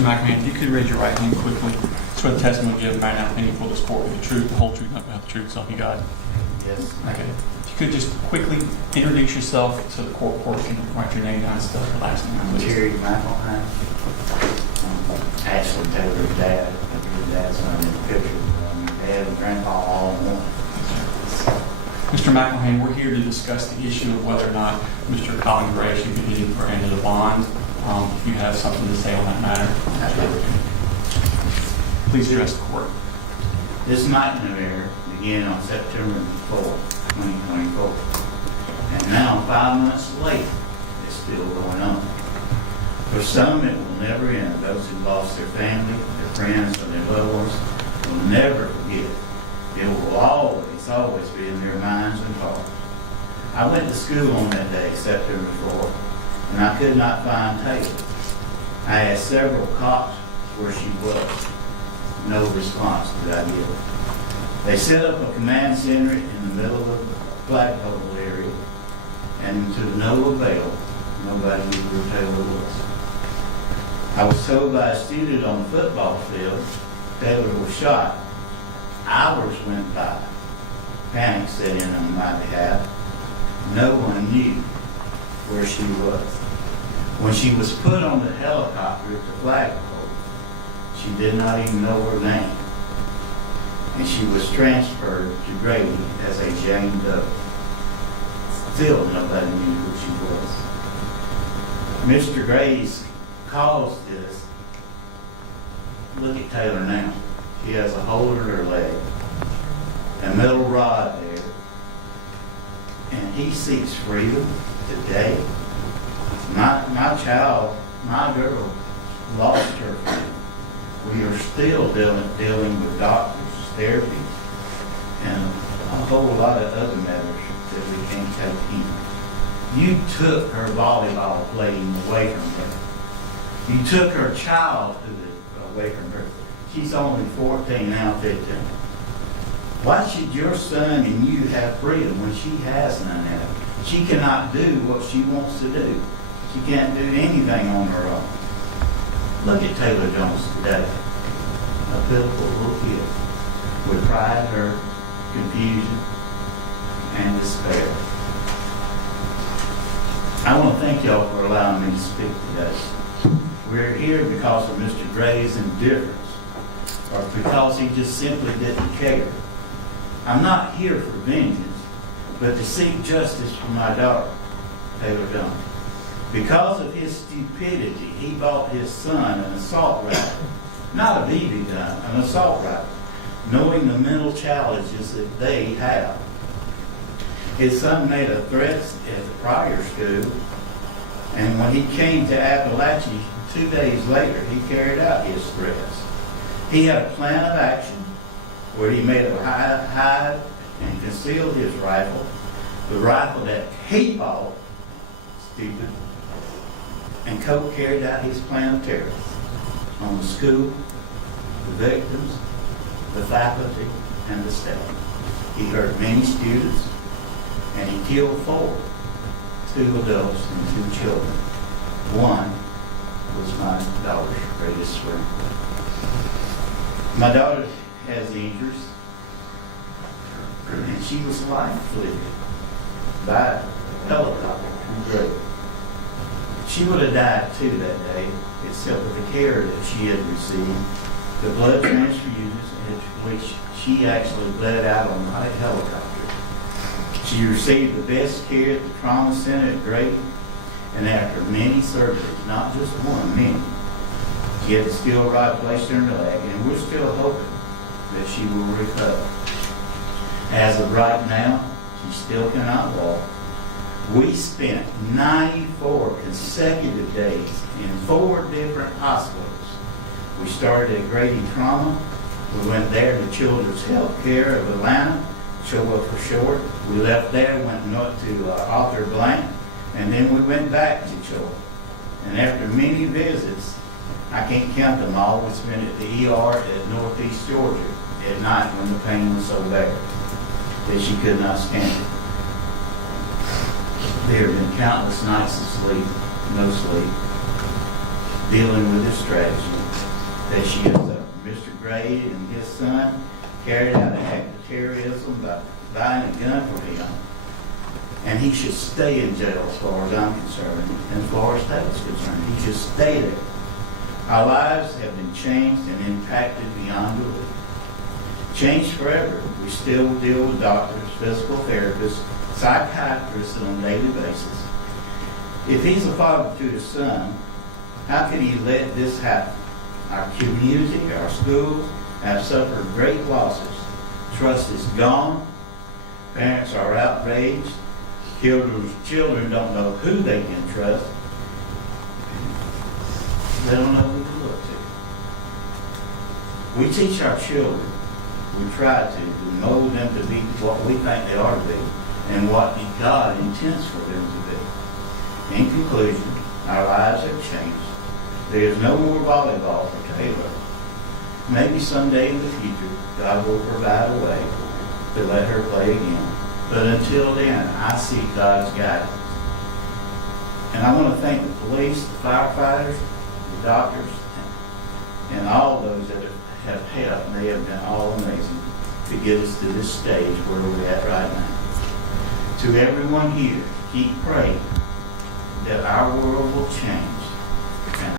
Mr. McMahon, if you could raise your right hand quickly. Swear the testimony you give right now, and you pull this court with the truth, the whole truth, nothing but the truth, so help you God. Yes. Okay. If you could just quickly introduce yourself so the court can write your name down and spell your last name, please. Terry McElhine. Ashley Taylor's dad. Your dad's not in the picture. Dad and grandpa all in one. Mr. McElhane, we're here to discuss the issue of whether or not Mr. Colin Gray should be granted a bond. If you have something to say on that matter, please address the court. This nightmare began on September 4th, 2024. And now, 5 months later, it's still going on. For some, it will never end. Those who lost their family, their friends, or their loved ones will never forget it. It will always be in their minds and hearts. I went to school on that day, September 4th, and I could not find Taylor. I asked several cops where she was. No response did I get. They set up a command center in the middle of the flagpole area, and to no avail, nobody knew where Taylor was. I was told by a student on the football field Taylor was shot. Hours went by. Panic set in on my behalf. No one knew where she was. When she was put on the helicopter at the flagpole, she did not even know her name. And she was transferred to Grady as a Jane Doe. Still nobody knew who she was. Mr. Gray's caused this. Look at Taylor now. She has a hole in her leg, a metal rod there, and he seeks freedom today. My child, my girl, lost her freedom. We are still dealing with doctors, therapy, and a whole lot of other matters that we can't take in. You took her volleyball playing away from her. You took her childhood away from her. She's only 14, now 15. Why should your son and you have freedom when she has none of it? She cannot do what she wants to do. She can't do anything on her own. Look at Taylor Jones today. A pitiful little kid with pride, hurt, confusion, and despair. I want to thank y'all for allowing me to speak today. We're here because of Mr. Gray's indifference, or because he just simply didn't care. I'm not here for vengeance, but to seek justice for my daughter, Taylor Jones. Because of his stupidity, he bought his son an assault rifle, not a BB gun, an assault rifle, knowing the mental challenges that they have. His son made a threat at the prior school, and when he came to Appalachie 2 days later, he carried out his threats. He had a plan of action where he made a hide and concealed his rifle, the rifle that he bought, stupid, and Cope carried out his plan of terror on the school, the victims, the faculty, and the staff. He hurt many students, and he killed 4, 2 adults and 2 children. One was my daughter's greatest friend. My daughter has injuries, and she was life-fleeted by a helicopter from Grady. She would have died too that day, except for the care that she had received, the blood transfusions, which she actually bled out on my helicopter. She received the best care at the trauma center at Grady, and after many surgeries, not just one, many, she had the steel rod placed in her leg, and we're still hoping that she will recover. As of right now, she still cannot walk. We spent 94 consecutive days in 4 different hospitals. We started at Grady Trauma. We went there to Children's Health Care of Atlanta, CHOA for short. We left there, went north to Arthur Blank, and then we went back to CHOA. And after many visits, I can't count them all, we spent at the ER at Northeast Georgia at night when the pain was so bad that she could not stand it. There have been countless nights of sleep, no sleep, dealing with this tragedy. This year, Mr. Gray and his son carried out an act of terrorism by buying a gun for him. And he should stay in jail as far as I'm concerned, and as far as State is concerned. He should stay there. Our lives have been changed and impacted beyond belief. Changed forever. We still deal with doctors, physical therapists, psychiatrists on a daily basis. If he's a father to his son, how can he let this happen? Our community, our schools have suffered great losses. Trust is gone. Parents are outraged. Children don't know who they can trust. They don't know who to look to. We teach our children. We try to mold them to be what we think they ought to be and what God intends for them to be. In conclusion, our lives have changed. There is no more volleyball for Taylor. Maybe someday in the future, God will provide a way to let her play again. But until then, I see God's guidance. And I want to thank the police, the firefighters, the doctors, and all those that have helped. They have been all amazing to get us to this stage where we're at right now. To everyone here, keep praying that our world will change.